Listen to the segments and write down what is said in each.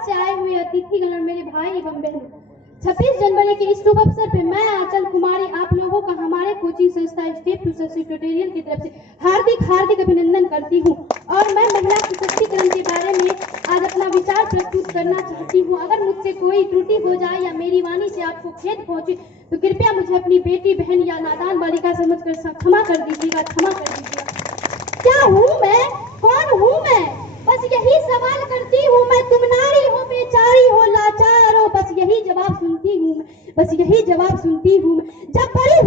बाहर से आए हुए अतिथिगण और मेरे भाई एवं बहनों, 26 जनवरी के इस शुभ अवसर पर मैं आंचल कुमारी आप लोगों का हमारे कोचिंग संस्था स्टेप टू सक्सेस ट्यूटोरियल की तरफ से हार्दिक अभिनंदन करती हूँ। और मैं महिला सशक्तिकरण के बारे में आज अपना विचार प्रस्तुत करना चाहती हूँ। अगर मुझसे कोई त्रुटि हो जाए या मेरी वाणी से आपको खेद पहुंचे तो कृपया मुझे अपनी बेटी, बहन या नादान बालिका समझकर क्षमा कर दीजिएगा। क्या हूँ मैं, कौन हूँ मैं, बस यही सवाल करती हूँ मैं। तुम नारी हो, बेचारी हो, लाचार हो, बस यही जवाब सुनती हूँ मैं, बस यही जवाब सुनती हूँ मैं। जब बड़ी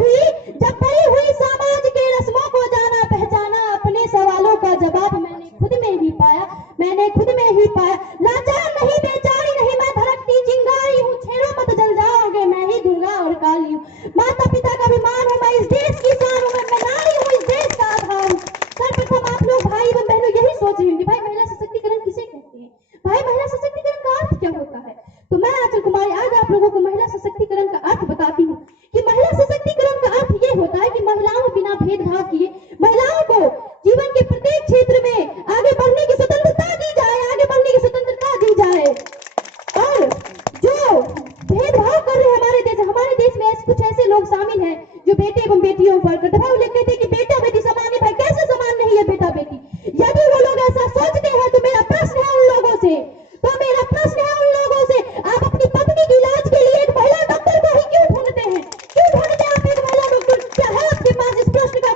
हुई समाज के रस्मों को जाना पहचाना, अपने सवालों का जवाब मैंने खुद में ही पाया। लाचार नहीं, बेचारी नहीं, मैं धड़कती चिंगारी हूँ। छेड़ो मत, जल जाओगे, मैं ही दूंगा और काली हूँ। माता पिता का अभिमान हूँ मैं, इस देश की शान हूँ मैं नारी हूँ, इस देश का आधार हूँ। सर्वप्रथम आप लोग भाई एवं बहनों यही सोच रहे होंगे, भाई महिला सशक्तिकरण किसे कहते हैं, भाई महिला सशक्तिकरण का अर्थ क्या होता है। तो मैं आंचल कुमारी आज आप लोगों को महिला सशक्तिकरण का अर्थ बताती हूँ कि महिला सशक्तिकरण का अर्थ ये होता है कि महिलाओं बिना भेदभाव किए महिलाओं को जीवन के प्रत्येक क्षेत्र में आगे बढ़ने की स्वतंत्रता दी जाए। और जो भेदभाव कर रहे हमारे देश में कुछ ऐसे लोग शामिल हैं जो बेटे एवं बेटियों पर भेदभाव कहते हैं कि बेटा बेटी समान है। भाई कैसे समान नहीं है बेटा बेटी? यदि वो लोग ऐसा सोचते हैं तो मेरा प्रश्न है उन लोगों से, आप अपनी पत्नी की इलाज के लिए एक महिला डॉक्टर को ही क्यों ढूंढते हैं? आप एक महिला डॉक्टर? क्या है आपके पास इस प्रश्न का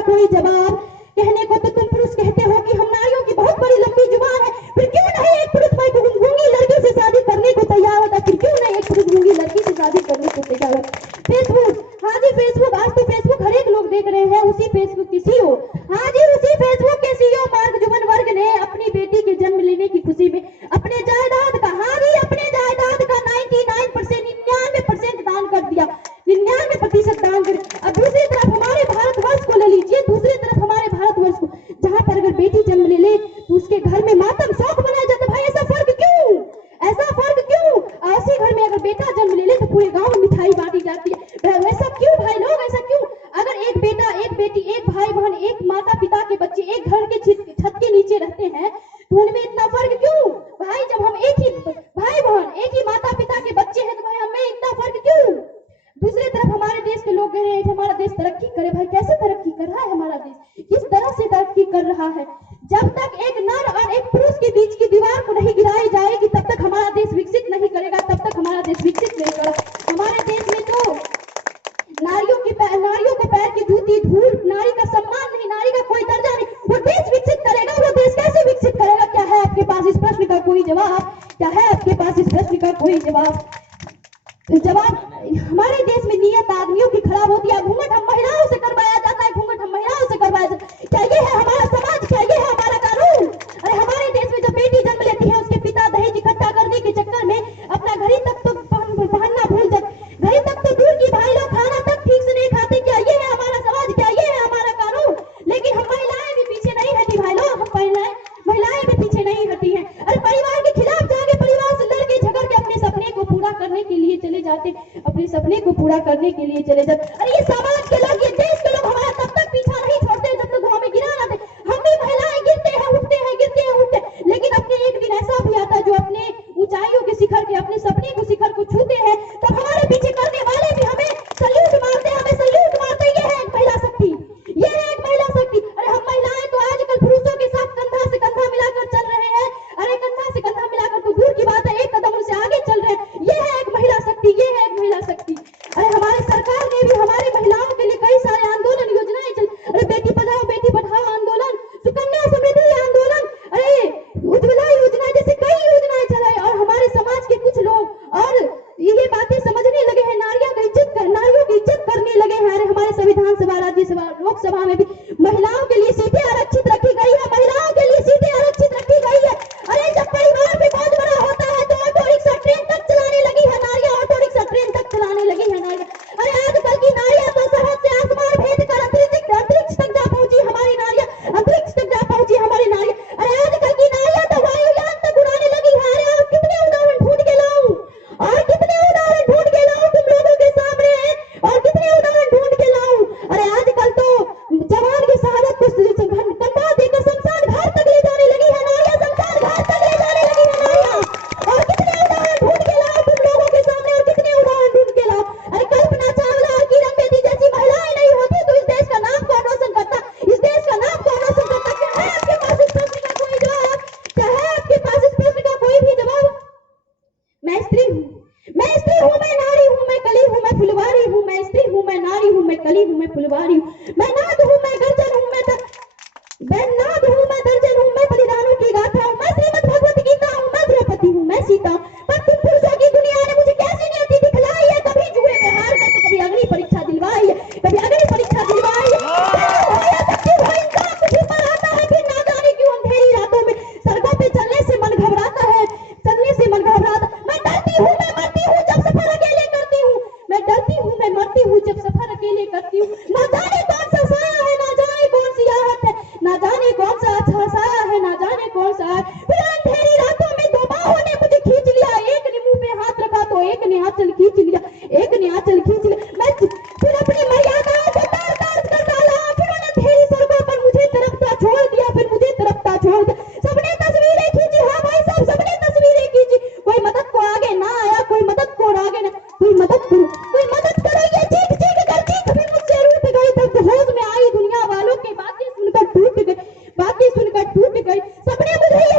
कोई जवाब? कहने को तो तुम पुरुष कहते हो कि हम नारियों की बहुत बड़ी लंबी जुबान है, फिर क्यों नहीं एक पुरुष भाई गूंगी लड़की से शादी करने को तैयार होता? फिर क्यों नहीं एक पुरुष गूंगी लड़की से शादी करने को तैयार होता? फेसबुक, हाँ जी फेसबुक, आज तो फेसबुक हर एक लोग देख रहे हैं। उसी फेसबुक की सीईओ, हाँ जी उसी फेसबुक के सीईओ मार्क जुकरबर्ग ने अपनी बेटी के जन्म लेने की खुशी में अपने जायदाद का 99% दान कर दिया। 99% दान कर। अब दूसरी तरफ हमारे भारतवर्ष को ले लीजिए, जहां पर अगर बेटी जन्म ले तो उसके घर में मातम शोक मनाया जाता है। भाई ऐसा फर्क क्यों? ऐसे घर में अगर बेटा जन्म ले तो पूरे गांव में मिठाई बांटी जाती है। ऐसा क्यों भाई लोग, ऐसा क्यों? अगर एक बेटा, एक बेटी, एक भाई बहन, एक माता पिता के बच्चे एक घर के छत के नीचे रहते हैं तो उनमें इतना फर्क क्यों? भाई जब हम एक ही भाई बहन, एक ही माता पिता के बच्चे हैं तो भाई हमें इतना फर्क क्यों? दूसरी तरफ हमारे देश के लोग कह रहे हैं कि हमारा देश तरक्की करे। भाई कैसे तरक्की कर रहा है हमारा देश? किस तरह से तरक्की कर रहा है? जब तक एक नर और एक पुरुष के बीच की दीवार को नहीं गिराई जाएगी तब तक हमारा देश विकसित नहीं करेगा, तब तक हमारा देश विकसित नहीं करेगा। हमारे देश में तो नारियों को पैर की जूती, धूल, नारी का सम्मान नहीं, नारी का कोई दर्जा नहीं। वो देश विकसित करेगा, वो देश कैसे विकसित करेगा? क्या है आपके पास इस प्रश्न का कोई जवाब? हमारे देश में नियत आदमियों की खराब होती है। घूंघट हम महिलाओं से करवाया जाता है, क्या ये है हमारा समाज? क्या ये है हमारा कानून? अरे हमारे देश में जब बेटी जन्म लेती है उसके पिता दहेज इकट्ठा करने के चक्कर में अपना घड़ी तक तो पहनना भूल जाते, घड़ी तक तो दूर की भाई लोग खाना तक ठीक से नहीं खाते। क्या ये है हमारा समाज? क्या ये है हमारा कानून? लेकिन हम महिलाएं भी पीछे नहीं हटी भाई लोग, महिलाएं भी पीछे नहीं हटी हैं। अरे परिवार के खिलाफ जाके परिवार से लड़के झगड़ के अपने सपने को पूरा करने के लिए चले जाते। अरे ये समाज के लोग, ये देश के लोग हमारा तब तक पीछा नहीं छोड़ते जब तक वो हमें गिरा ना दे। हम भी महिलाएं गिरते हैं, उठते हैं, लेकिन अपने एक दिन ऐसा भी आता है जो अपने ऊंचाइयों के शिखर के, अपने सपने को शिखर को छूते हैं तो हमारे पीछे करने वाले भी हमें सल्यूट मारते। ये है एक महिला शक्ति। अरे हम महिलाएं तो आजकल पुरुषों के साथ कंधा से कंधा मिलाकर चल रहे हैं। अरे कंधा से कंधा मिलाकर तो दूर की बात है, एक कदम उनसे आगे चल रहे हैं। ये है एक महिला शक्ति। अरे हमारे सरकार ने भी हमारी महिलाओं के लिए कई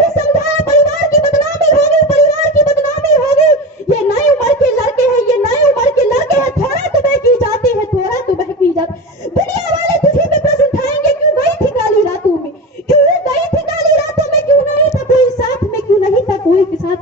नहीं समझाया, परिवार की बदनामी होगी, परिवार की बदनामी होगी। ये नई उम्र के लड़के हैं, ये नई उम्र के लड़के हैं, थोड़ा तो बहकी जाती है, थोड़ा तो बहकी जाती। दुनिया वाले तुझे पे प्रश्न उठाएंगे, क्यों गई थी काली रातों में, क्यों गई थी काली रातों में, क्यों नहीं था कोई साथ में, क्यों नहीं था कोई के साथ।